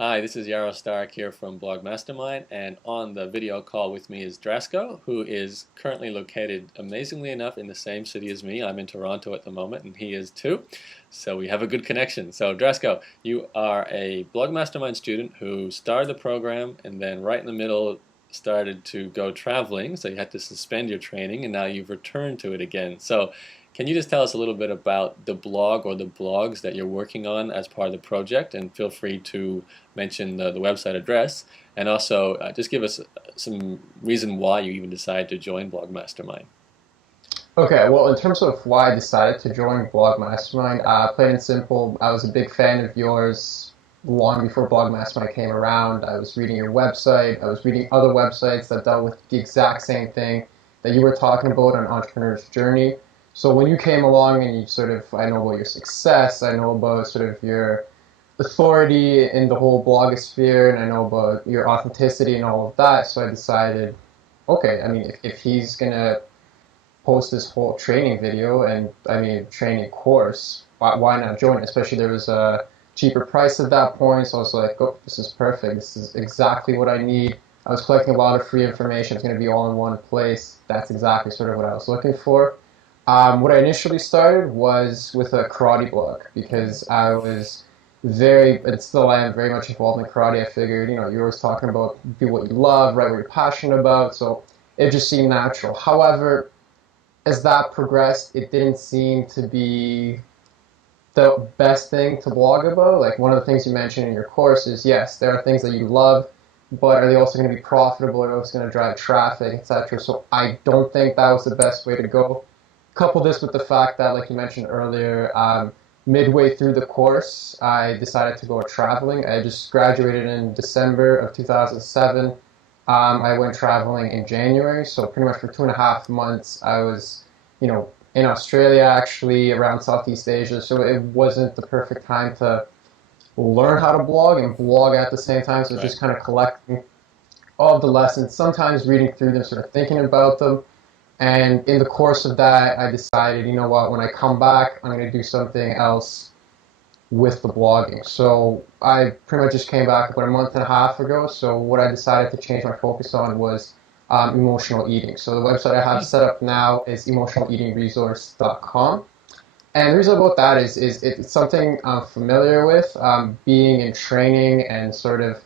Hi, this is Yarrow Stark here from Blog Mastermind, and on the video call with me is Drasko, who is currently located, amazingly enough, in the same city as me. I'm in Toronto at the moment, and he is too, so we have a good connection. So, Drasko, you are a Blog Mastermind student who started the program and then right in the middle started to go traveling, so you had to suspend your training, and now you've returned to it again. So, can you just tell us a little bit about the blog or the blogs that you're working on as part of the project? And feel free to mention the website address, and also just give us some reason why you even decided to join Blog Mastermind. Okay, well, in terms of why I decided to join Blog Mastermind, plain and simple, I was a big fan of yours long before Blog Mastermind came around. I was reading your website, I was reading other websites that dealt with the exact same thing that you were talking about on Entrepreneur's Journey. So when you came along and you sort of, I know about your success, I know about sort of your authority in the whole blogosphere, and I know about your authenticity and all of that, so I decided, okay, I mean, if he's gonna post this whole training video and I mean training course, why not join it? Especially there was a cheaper price at that point, so I was like, oh, this is perfect. This is exactly what I need. I was collecting a lot of free information. It's going to be all in one place. That's exactly sort of what I was looking for. What I initially started was with a karate blog because I was and still I am very much involved in karate. I figured, you know, you're always talking about do what you love, write what you're passionate about, so it just seemed natural. However, as that progressed, it didn't seem to be the best thing to blog about. Like one of the things you mentioned in your course is yes, there are things that you love, but are they also going to be profitable? Are they also going to drive traffic, etc.? So I don't think that was the best way to go. Couple this with the fact that, like you mentioned earlier, midway through the course, I decided to go traveling. I just graduated in December of 2007. I went traveling in January, so pretty much for 2.5 months I was, in Australia actually, around Southeast Asia, so it wasn't the perfect time to learn how to blog and blog at the same time, so it's Right. just kind of collecting all of the lessons, sometimes reading through them, sort of thinking about them, and in the course of that, I decided, you know what, when I come back, I'm going to do something else with the blogging. So I pretty much just came back about a month and a half ago. So what I decided to change my focus on was emotional eating. So the website I have Hmm. set up now is emotionaleatingresource.com. And the reason about that is it's something I'm familiar with, being in training and sort of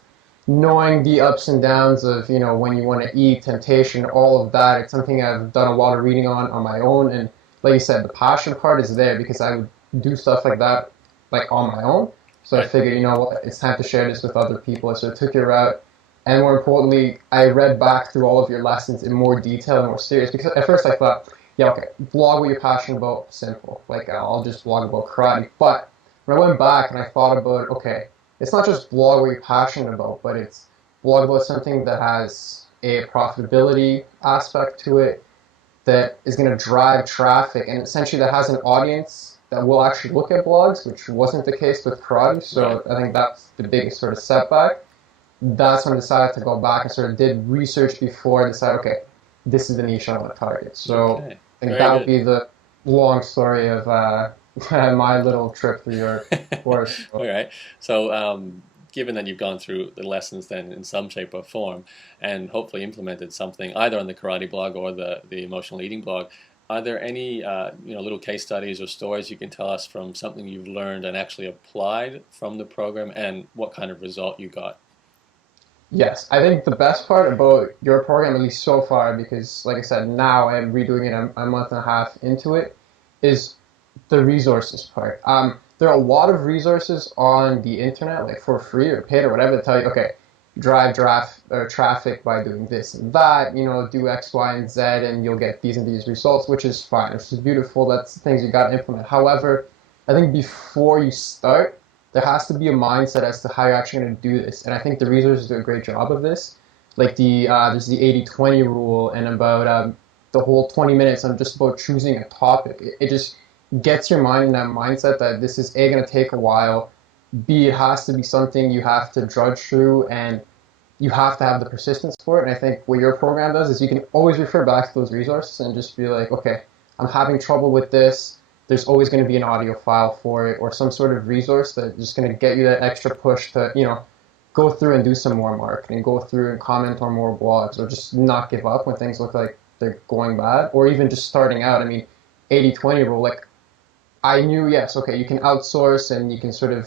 knowing the ups and downs of, when you want to eat, temptation, all of that. It's something I've done a lot of reading on my own. And like you said, the passion part is there because I would do stuff like that like on my own. So I Right. figured, you know what, it's time to share this with other people. So I took your route. And more importantly, I read back through all of your lessons in more detail and more serious because at first I thought, yeah, okay, blog what you're passionate about, simple. Like, I'll just blog about karate. But when I went back and I thought about, okay, it's not just blog what you're passionate about, but it's blog about something that has a profitability aspect to it, that is going to drive traffic, and essentially that has an audience that will actually look at blogs, which wasn't the case with karate. Right. So I think that's the biggest sort of setback. That's when I decided to go back and sort of did research before I decided, okay, this is the niche I want to target. So Okay. I think Very that would good. be the long story of my little trip through your course. All So, right. So, given that you've gone through the lessons then in some shape or form, and hopefully implemented something either on the karate blog or the emotional eating blog, are there any little case studies or stories you can tell us from something you've learned and actually applied from the program, and what kind of result you got? yes, I think the best part about your program, at least so far, because like I said, now I'm redoing it a month and a half into it, is the resources part. There are a lot of resources on the internet, like for free or paid or whatever, that tell you, okay, drive draft or traffic by doing this and that, do X, Y, and Z, and you'll get these and these results, which is fine, which is beautiful. That's things you got to implement. However, I think before you start, there has to be a mindset as to how you're actually going to do this. And I think the resources do a great job of this. Like there's the 80-20 rule, and about the whole 20 minutes on just about choosing a topic. It just gets your mind in that mindset that this is A, going to take a while, B, it has to be something you have to drudge through, and you have to have the persistence for it. And I think what your program does is you can always refer back to those resources and just be like, okay, I'm having trouble with this. There's always going to be an audio file for it or some sort of resource that's just going to get you that extra push to, go through and do some more marketing, go through and comment on more blogs, or just not give up when things look like they're going bad, or even just starting out. I mean, 80/20 rule, like I knew, yes, okay, you can outsource and you can sort of,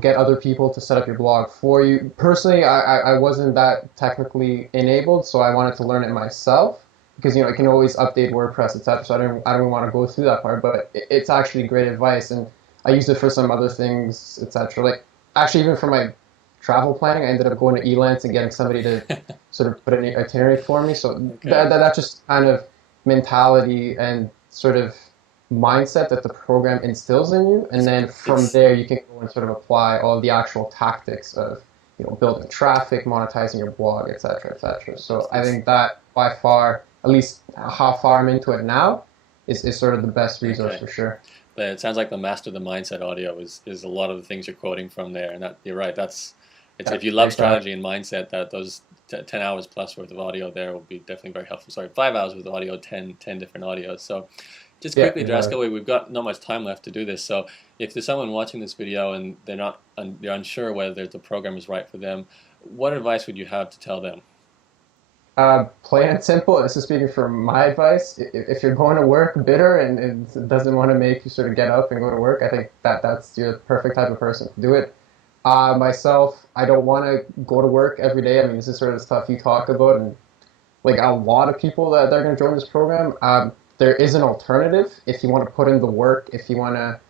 get other people to set up your blog for you. Personally, I wasn't that technically enabled, so I wanted to learn it myself because, I can always update WordPress, etc. So I don't want to go through that part, but it's actually great advice, and I used it for some other things, etc. Like, actually, even for my travel planning, I ended up going to Elance and getting somebody to sort of put an itinerary for me. So Okay. that just kind of mentality and sort of mindset that the program instills in you, and then from there you can go and sort of apply all the actual tactics of building traffic, monetizing your blog, etc., etc. So I think that by far, at least how far I'm into it now, is sort of the best resource for sure. But it sounds like the Master the Mindset audio is a lot of the things you're quoting from there, and that you're right. If you love strategy and mindset, that those 10 hours plus worth of audio there will be definitely very helpful. Sorry, 5 hours worth of audio, 10 different audios. So just quickly, Drasko, we've got not much time left to do this. So if there's someone watching this video and they're unsure whether the program is right for them, what advice would you have to tell them? Plain and simple, this is speaking from my advice. If you're going to work bitter and it doesn't want to make you sort of get up and go to work, I think that's the perfect type of person to do it. Myself, I don't want to go to work every day. I mean, this is sort of the stuff you talk about, and like a lot of people that they're going to join this program. There is an alternative if you want to put in the work, if you want to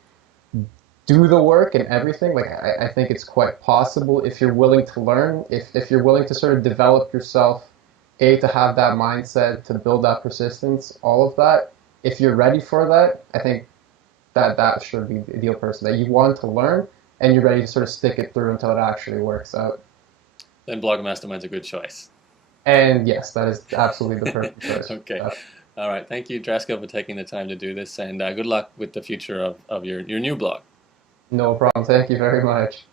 do the work and everything. Like I think it's quite possible if you're willing to learn, if you're willing to sort of develop yourself, to have that mindset, to build that persistence, all of that. If you're ready for that, I think that should be the ideal person, that you want to learn and you're ready to sort of stick it through until it actually works out. Then Blog Mastermind's a good choice. And yes, that is absolutely the perfect choice. Okay. All right. Thank you, Drasko, for taking the time to do this, and good luck with the future of your new blog. No problem. Thank you very much.